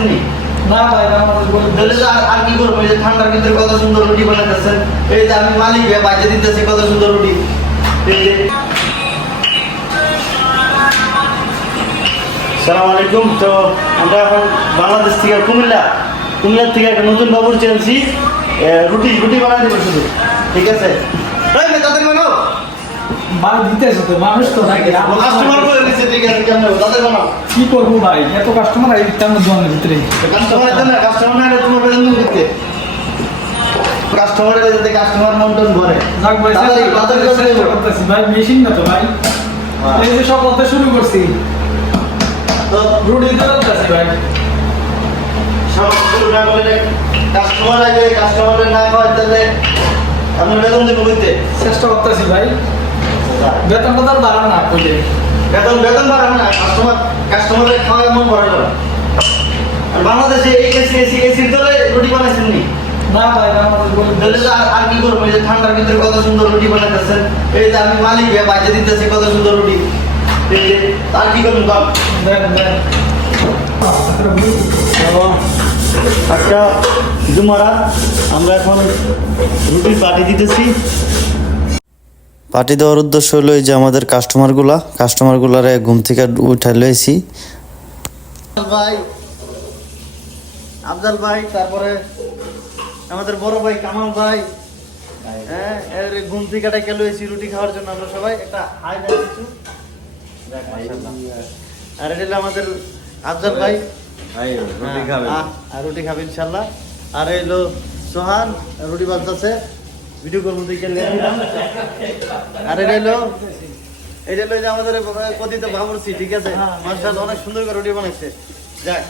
বানাইছেননি? না ভাই বাংলাদেশ বলে তাহলে তো আর কি করবো? এই যে ঠান্ডার ভিতরে কত সুন্দর রুটি বানাইতেছেন। এই যে আমি মালিক বাইরে দিতেছি কত সুন্দর রুটি। এই যে সালাম আলাইকুম। তো আমরা এখন বাংলাদেশ থেকে কুমিল্লার থেকে একটা নতুন বাবুর চেয়েছি রুটি বানাই দেবো শুধু, ঠিক আছে? তাদের বানাও, মাল দিতেছে তো মানুষ তো নাকি কাস্টমার করে দিচ্ছে, ঠিক আছে? কেমন তাদের বানাও। কি করবো ভাই, এত কাস্টমার এই তেমন জনের ভিতরে কাস্টমার না হলে তোমার বেতন দিতে কাস্টমারের যাতে কাস্টমার মন টন ভরে। যাক ভাই চেষ্টা করতেছি ভাই, মেশিন না তো ভাই, এই যে সব করতে শুরু করছি তো রুটি দিতে পারতেছি ভাই। সব শুরু না করলে কাস্টমার আগে কাস্টমারের না হয় তাহলে আমি বেতন দেবো বুঝতে। চেষ্টা করতেছি ভাই, বেতন কথা বাড়ান না কইলে বেতন বাড়াবো না, কাস্টমারের খাওয়া মন ভরে যাবে। আর বাংলাদেশে এই এসির দলে রুটি বানাইছেন নি? না ভাই বাংলাদেশ বলে তাহলে তো আর কি করবো? এই যে ঠান্ডার ভিতরে কত সুন্দর রুটি বানাইতেছেন। এই যে আমি মালিক বাইরে দিতেছি কত সুন্দর রুটি। এই যে আর কি করবেন বল? দেন দেন আজকা জুমারাত আমরা এখন রুটির পার্টি দিতেছি। পার্টি দেওয়ার উদ্দেশ্য হলো এই যে আমাদের কাস্টমারগুলারে ঘুম থেকে উঠাই লইছি। ভাই আফজাল ভাই, তারপরে আমাদের বড় ভাই কামাল ভাই, হ্যাঁ এর ঘুম থেকে ডেকে লইছি রুটি খাওয়ার জন্য। আমরা সবাই একটা হাই দাই কিছু। আর এটা হলো আমাদের আফজাল ভাই, আর রুটি খাবে ইনশাল্লাহ। আর এলো সোহান রুটি বাজতেছে, ভিডিও করবো দিকে। আর এটা হলো যে আমাদের কথিত বাবুর্চি, ঠিক আছে? মাশাআল্লাহ অনেক সুন্দর করে রুটি বানাইছে। যাক